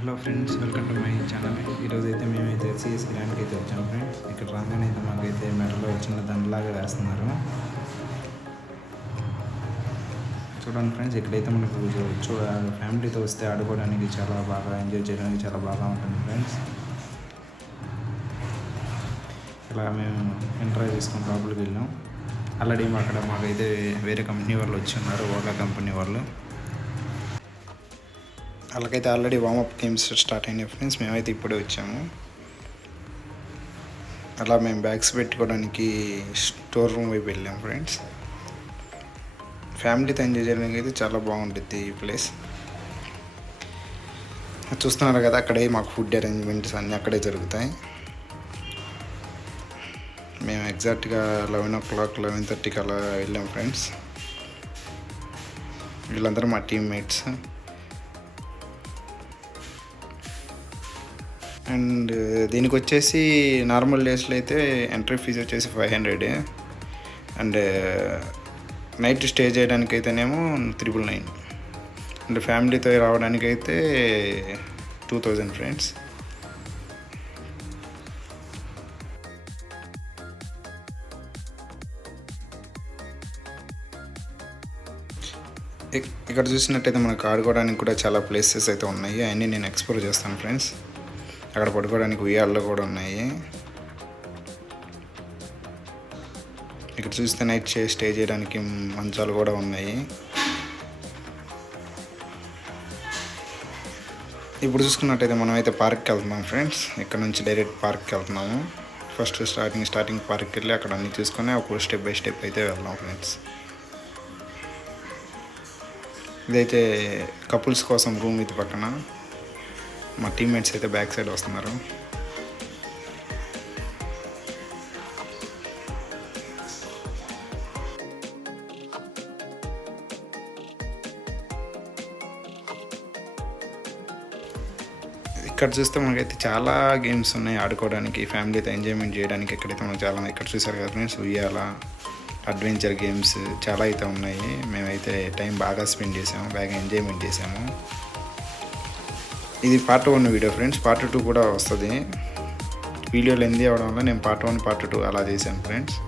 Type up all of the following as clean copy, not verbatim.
Hello friends, welcome to my channel. ఈరోజు అయితే మేమైతే సిఎస్ గ్రాండ్కి అయితే వచ్చాము ఫ్రెండ్స్. ఇక్కడ రాగానే అయితే మాకైతే మెడలో చిన్న దండలాగా వేస్తున్నారు. చూడండి ఫ్రెండ్స్, ఇక్కడైతే మనకు ఫ్యామిలీతో వస్తే ఆడుకోవడానికి చాలా బాగా ఎంజాయ్ చేయడానికి చాలా బాగా ఉంటుంది ఫ్రెండ్స్. ఇలా మేము ఎంటర్ చేసుకుని లోపలికి వెళ్ళాం. ఆల్రెడీ అక్కడ మాకైతే వేరే కంపెనీ వాళ్ళు వచ్చి ఉన్నారు, ఓలా కంపెనీ వాళ్ళు. వాళ్ళకైతే ఆల్రెడీ వార్మప్ గేమ్స్ స్టార్ట్ అయినాయి ఫ్రెండ్స్. మేమైతే ఇప్పుడే వచ్చాము. అలా మేము బ్యాగ్స్ పెట్టుకోవడానికి స్టోర్ రూమ్ వైపు వెళ్ళాం ఫ్రెండ్స్. ఫ్యామిలీతో ఎంజాయ్ చేయడానికి అయితే చాలా బాగుంటుంది ఈ ప్లేస్. చూస్తున్నారు కదా, అక్కడే మాకు ఫుడ్ అరేంజ్మెంట్స్ అన్నీ అక్కడే జరుగుతాయి. మేము ఎగ్జాక్ట్గా 11 o'clock 11:30కి అలా వెళ్ళాం ఫ్రెండ్స్. వీళ్ళందరూ మా టీమ్మేట్స్. అండ్ దీనికి వచ్చేసి నార్మల్ డేస్లో అయితే ఎంట్రీ ఫీజు వచ్చేసి 500. అండ్ నైట్ స్టే చేయడానికి అయితేనేమో 999. అండ్ ఫ్యామిలీతో రావడానికి అయితే 2000 ఫ్రెండ్స్. ఇక్కడ చూసినట్టయితే మనకు ఆడుకోవడానికి కూడా చాలా ప్లేసెస్ అయితే ఉన్నాయి. అవన్నీ నేను ఎక్స్ప్లోర్ చేస్తాను ఫ్రెండ్స్. అక్కడ పడుకోవడానికి ఉయ్యాళ్ళు కూడా ఉన్నాయి. ఇక్కడ చూస్తే నైట్ స్టే చేయడానికి మంచాలు కూడా ఉన్నాయి. ఇప్పుడు చూసుకున్నట్టయితే మనం అయితే పార్క్కి వెళ్తున్నాం ఫ్రెండ్స్. ఇక్కడ నుంచి డైరెక్ట్ పార్క్కి వెళ్తున్నాము. ఫస్ట్ స్టార్టింగ్ పార్క్కి వెళ్ళి అక్కడ అన్నీ చూసుకొని ఒక స్టెప్ బై స్టెప్ అయితే వెళ్దాం ఫ్రెండ్స్. ఇదైతే కపుల్స్ కోసం రూమ్ ఇది పక్కన. మా టీమ్మేట్స్ అయితే బ్యాక్ సైడ్ వస్తున్నారు. ఇక్కడ చూస్తే మనకైతే చాలా గేమ్స్ ఉన్నాయి ఆడుకోవడానికి, ఫ్యామిలీతో ఎంజాయ్మెంట్ చేయడానికి. ఇక్కడైతే మనకు చాలా ఇక్కడ చూసారు కదా ఫ్రెండ్స్, ఉయ్యాల, అడ్వెంచర్ గేమ్స్ చాలా అయితే ఉన్నాయి. మేమైతే టైం బాగా స్పెండ్ చేసాము, బాగా ఎంజాయ్మెంట్ చేసాము. ఇది పార్ట్ 1 వీడియో ఫ్రెండ్స్. పార్ట్ 2 కూడా వస్తుంది. వీడియో లెంతీ అవ్వడం వల్ల నేను పార్ట్ 1 పార్ట్ 2 అలా చేశాను ఫ్రెండ్స్.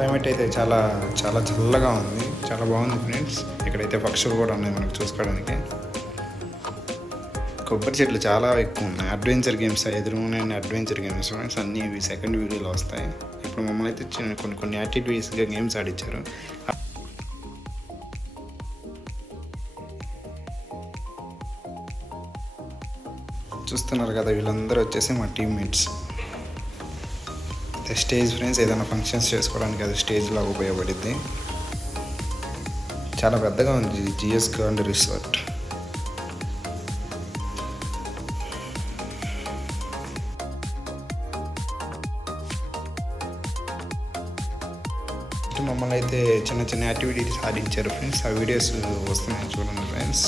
క్లైమేట్ అయితే చాలా చాలా చల్లగా ఉంది, చాలా బాగుంది ఫ్రెండ్స్. ఇక్కడైతే పక్షులు కూడా ఉన్నాయి మనకు చూసుకోవడానికి. కొబ్బరి చెట్లు చాలా ఎక్కువ ఉన్నాయి. అడ్వెంచర్ గేమ్స్ ఎదురుగానే అడ్వెంచర్ గేమ్స్ ఫ్రెండ్స్. అన్నీ ఇవి సెకండ్ వీడియోలో వస్తాయి. ఇప్పుడు మమ్మల్ని అయితే కొన్ని యాక్టివిటీస్గా గేమ్స్ ఆడిచ్చారు. చూస్తున్నారు కదా, వీళ్ళందరూ వచ్చేసి మా టీమ్మేట్స్. స్టేజ్ ఫ్రెండ్స్, ఏదైనా ఫంక్షన్స్ చేసుకోవడానికి అది స్టేజ్ లాగా ఉపయోగపడుద్ది. చాలా పెద్దగా ఉంది జిఎస్ గ్రాండ్ రిసార్ట్. మమ్మల్ని అయితే చిన్న చిన్న యాక్టివిటీస్ ఆడించారు ఫ్రెండ్స్. ఆ వీడియోస్ వస్తున్నాయి చూడండి ఫ్రెండ్స్,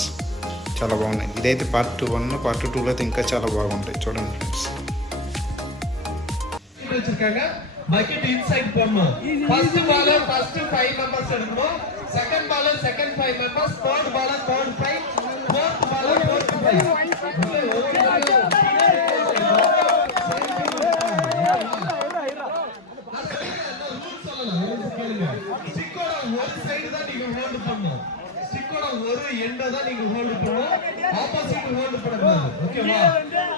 చాలా బాగున్నాయి. ఇదైతే పార్ట్ 1. పార్ట్ 2లో అయితే ఇంకా చాలా బాగుంటాయి చూడండి ఫ్రెండ్స్. வச்சிருக்காங்க. பக்கெட் இன்சைட் பொம்மை. ஃபர்ஸ்ட் பாலர் ஃபர்ஸ்ட் 5 மெம்பர்ஸ் எடுக்கணும். செகண்ட் பாலர் செகண்ட் 5 மெம்பர்ஸ். தேர்ட் பாலர் தேர்ட் 5. ஃபோர்த் பாலர் ஃபோர்த் 5. ரூல்ஸ் சொல்லலாம். கேளுங்க. ஸ்டிக்கோட ஒரு சைடு தான் நீங்க ஹோல்ட் பண்ணணும். ஸ்டிக்கோட ஒரு எண்ட தான் நீங்க ஹோல்ட் பண்ணணும். ஆப்போசிட் ஹோல்ட் பண்ணக்கூடாது. ஓகேவா?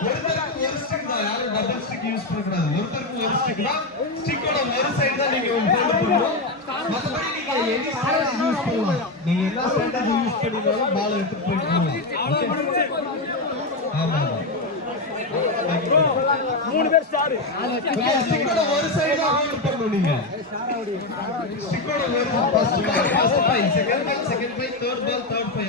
ஒருத்தருக்கு ஒரு ஸ்டிக் தான், யாரும் டபுள் ஸ்டிக் யூஸ் பண்ணக்கூடாது. ஒருத்தருக்கு ஒரு ஸ்டிக் தான். ஸ்டிக்கோட ஒரு சைடு தான் நீங்க ஹோல்ட் பண்ணணும். மத்தபடி நீங்க எனி ஸ்ட்ராட்டஜி யூஸ் பண்ணலாம். நீங்க எல்லா ஸ்ட்ராட்டஜி யூஸ் பண்ணீங்கனாலும் பால் எடுத்து போயிடலாம். ஆமா. மூணு பேர் ஸ்டார் ஸ்டிக்கோட ஒரு சைடு தான் ஹோல்ட் பண்ணணும் நீங்க. ஸ்டிக்கோட ஒரு first pie, second pie, third ball, third pie.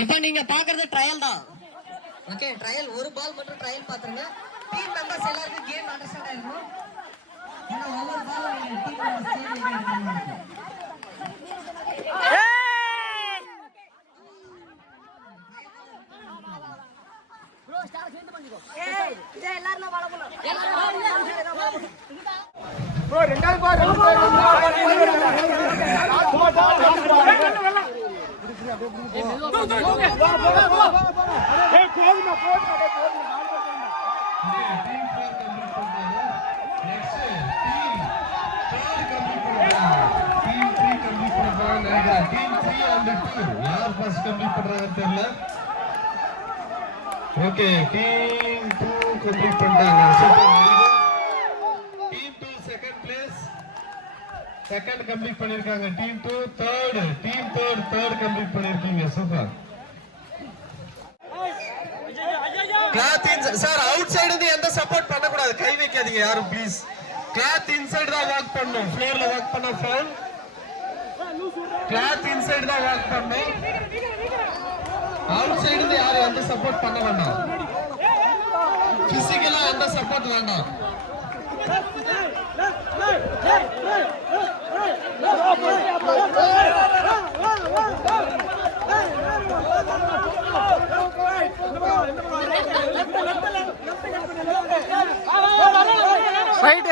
இப்ப நீங்க பாக்குறது ட்ரையல் தான். ஓகே, ட்ரையல் ஒரு பால் மட்டும் ட்ரையல் பாத்துருங்க. டீம் மெம்பர்ஸ் எல்லாருக்கும் கேம் அண்டர்ஸ்டாண்ட் ஆயிருக்கும். ஏன்னா ஒவ்வொரு பாலும் நீங்க டீம் மெம்பர்ஸ் சேஞ்ச் பண்ணிருக்கீங்க. ப்ரோ ஸ்டார் சேர்ந்து பண்ணிக்கோ. இத எல்லாரும் வாழ போலாம். ப்ரோ ரெண்டாவது பால் ஓகே, டீம் 2 கம்ப்ளீட் பண்ணிட்டாங்க. Team 2 second place, second complete பண்ணிருக்காங்க. டீம் 2 தேர்ட் கம்ப்ளீட் பண்ணிருக்கீங்க. Super. Cloth sir out side வந்து எந்த சப்போர்ட் பண்ண கூடாது. கை வைக்காதீங்க யாரும் ப்ளீஸ். கிளாத் இன்சைடு தான் வாக் பண்ணணும். ஃப்ளோர்ல வாக் பண்ண ஃபவுல். கிளாத் இன்சைடு தான் வாக் பண்ணணும். அவுட் சைடு யாரும் எந்த சப்போர்ட் பண்ண வேண்டாம். பிசிக்கலா எந்த சப்போர்ட் வேண்டாம்.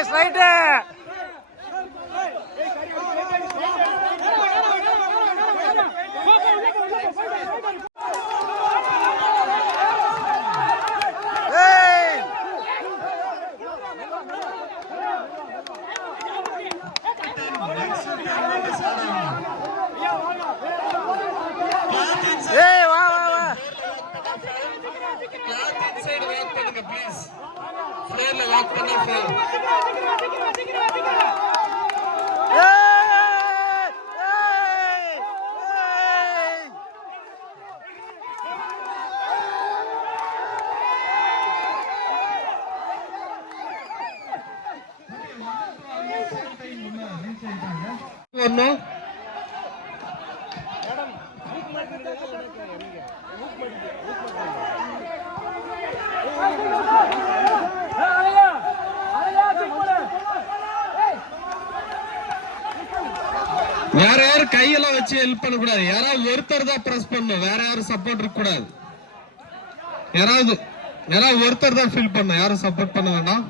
Straight Please. Flare lock பண்ண ஃபவுல். ஒண்ணு வேற யாரும் கையெல்லாம் வச்சு ஹெல்ப் பண்ண கூடாது. யாராவது ஒருத்தர் தான் பிரஸ் பண்ணணும். வேற யாரும் சப்போர்ட் இருக்க கூடாது. யாராவது ஒருத்தர் தான் ஃபீல் பண்ணணும். யாரும் சப்போர்ட் பண்ண வேண்டாம்.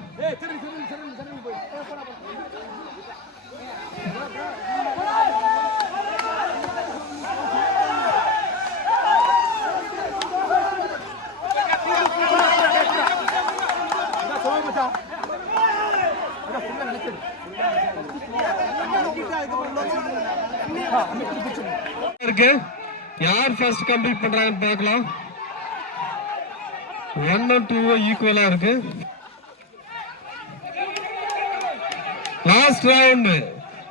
இருக்கு யார் ஃபர்ஸ்ட் கம்ப்ளீட் பண்றாங்கன்னு பார்க்கலாம். 1 2 ஈக்குவலா இருக்கு. Last round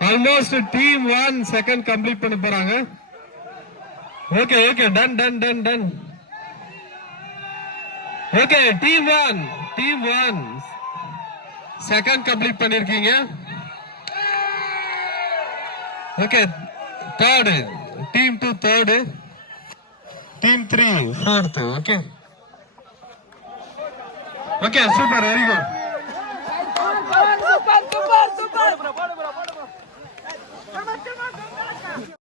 almost team 1 second complete பண்ண போறாங்க. Okay done. Okay team 1 second complete பண்ணிருக்கீங்க. Okay third, team 2 third, team 3 fourth. Okay super, very good.